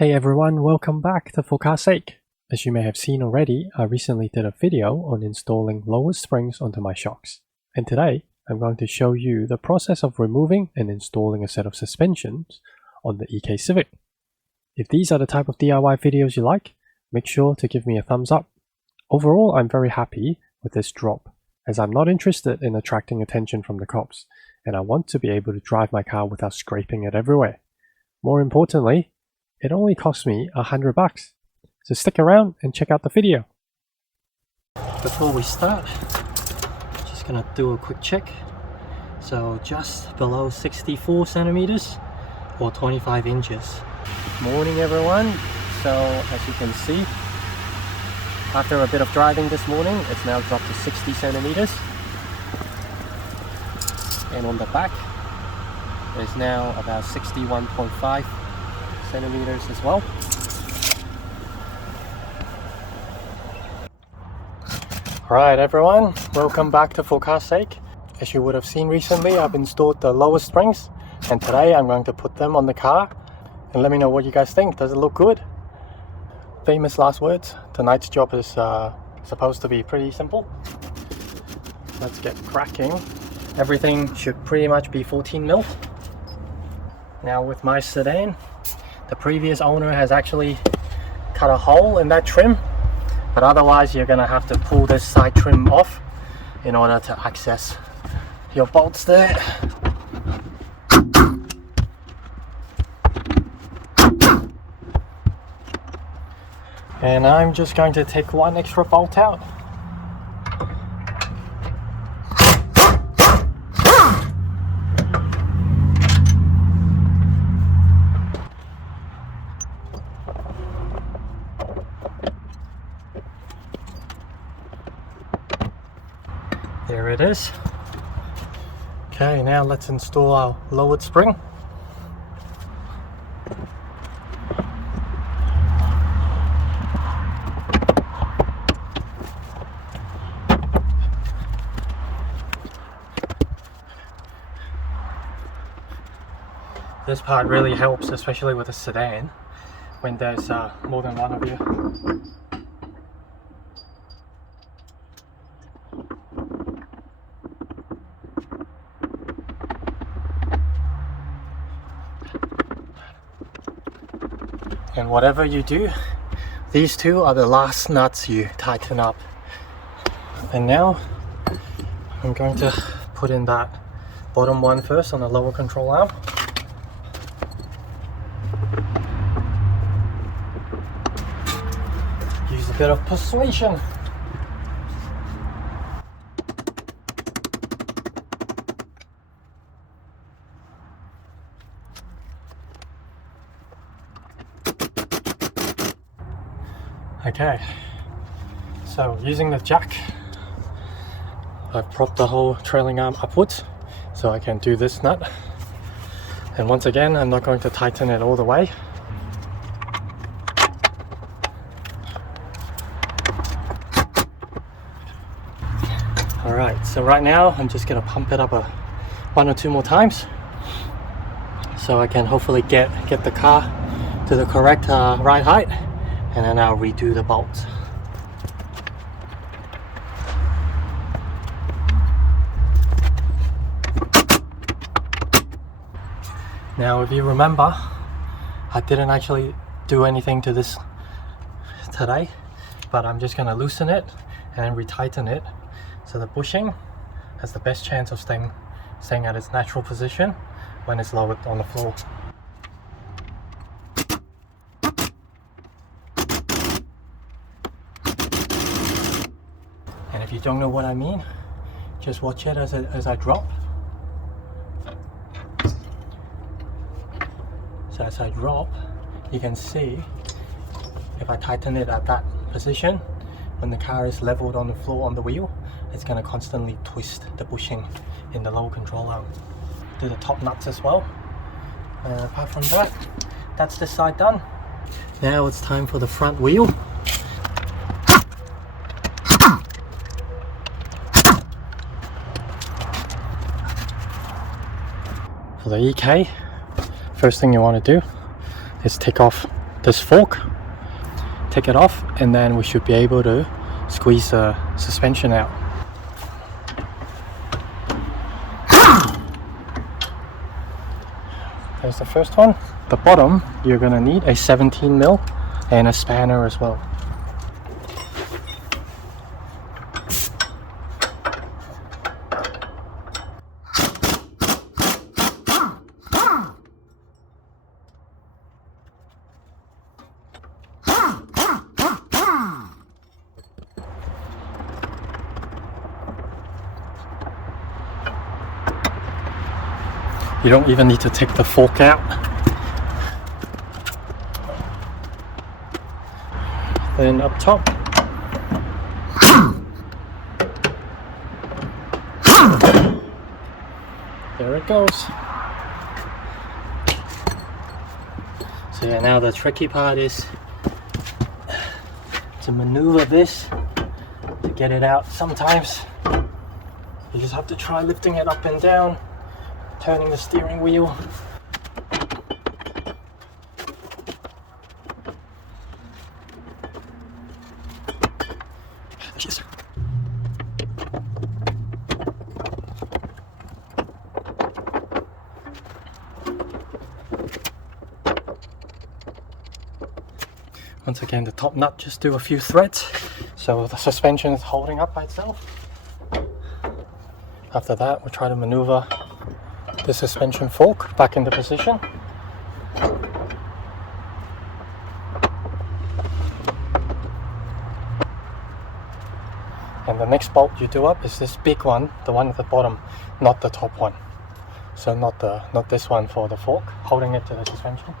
Hey everyone, welcome back to For Car's Sake. As you may have seen already, I recently did a video on installing lower springs onto my shocks. And today, I'm going to show you the process of removing and installing a set of suspensions on the EK Civic. If these are the type of DIY videos you like, make sure to give me a thumbs up. Overall, I'm very happy with this drop, as I'm not interested in attracting attention from the cops, and I want to be able to drive my car without scraping it everywhere. More importantly, it only cost me $100, so stick around and check out the video. Before we start, just gonna do a quick check. So just below 64 centimeters or 25 inches. Morning everyone. So as you can see, after a bit of driving this morning, it's now dropped to 60 centimeters. And on the back, it's now about 61.5 centimeters as well. Alright everyone, welcome back to For Car's Sake. As you would have seen recently, I've installed the lower springs, and today I'm going to put them on the car and let me know what you guys think. Does it look good? Famous last words. Tonight's job is supposed to be pretty simple. Let's get cracking. Everything should pretty much be 14 mil. Now with my sedan, the previous owner has actually cut a hole in that trim, but otherwise you're gonna have to pull this side trim off in order to access your bolts there. And I'm just going to take one extra bolt out. There it is. Okay, now let's install our lowered spring. This part really helps, especially with a sedan, when there's more than one of you. And whatever you do, these two are the last nuts you tighten up. And now I'm going to put in that bottom one first on the lower control arm. Use a bit of persuasion. Okay, so using the jack, I've propped the whole trailing arm upwards so I can do this nut. And once again, I'm not going to tighten it all the way. Alright, so right now I'm just going to pump it up one or two more times so I can hopefully get the car to the correct ride height. And then I'll redo the bolts. Now if you remember, I didn't actually do anything to this today, but I'm just going to loosen it and then retighten it so the bushing has the best chance of staying at its natural position when it's lowered on the floor. And if you don't know what I mean, just watch it as I drop. So as I drop, you can see if I tighten it at that position, when the car is leveled on the floor on the wheel, it's going to constantly twist the bushing in the lower control arm. Do the top nuts as well. And apart from that, that's this side done. Now it's time for the front wheel. For the EK, first thing you want to do is take off this fork, take it off, and then we should be able to squeeze the suspension out. There's the first one. The bottom, you're gonna need a 17mm and a spanner as well. You don't even need to take the fork out. Then up top, there it goes. So yeah, now the tricky part is to maneuver this to get it out. Sometimes you just have to try lifting it up and down, turning the steering wheel. Yes. Once again, the top nut, just do a few threads so the suspension is holding up by itself. After that, we'll try to maneuver the suspension fork back into position. And the next bolt you do up is this big one, the one at the bottom, not the top one. So not this one for the fork, holding it to the suspension.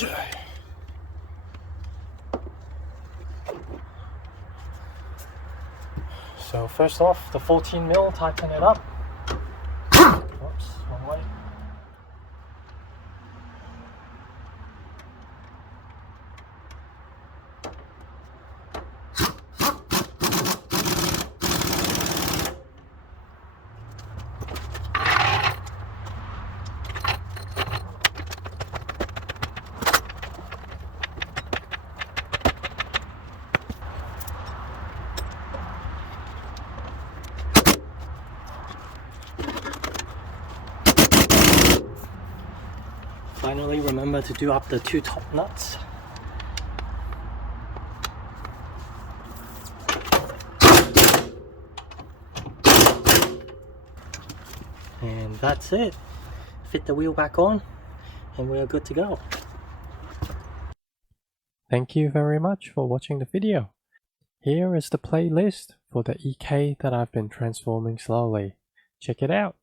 Okay. So first off, the 14mm, tighten it up. Oops, wrong way. Finally, remember to do up the two top nuts. And that's it. Fit the wheel back on and we're good to go. Thank you very much for watching the video. Here is the playlist for the EK that I've been transforming slowly. Check it out.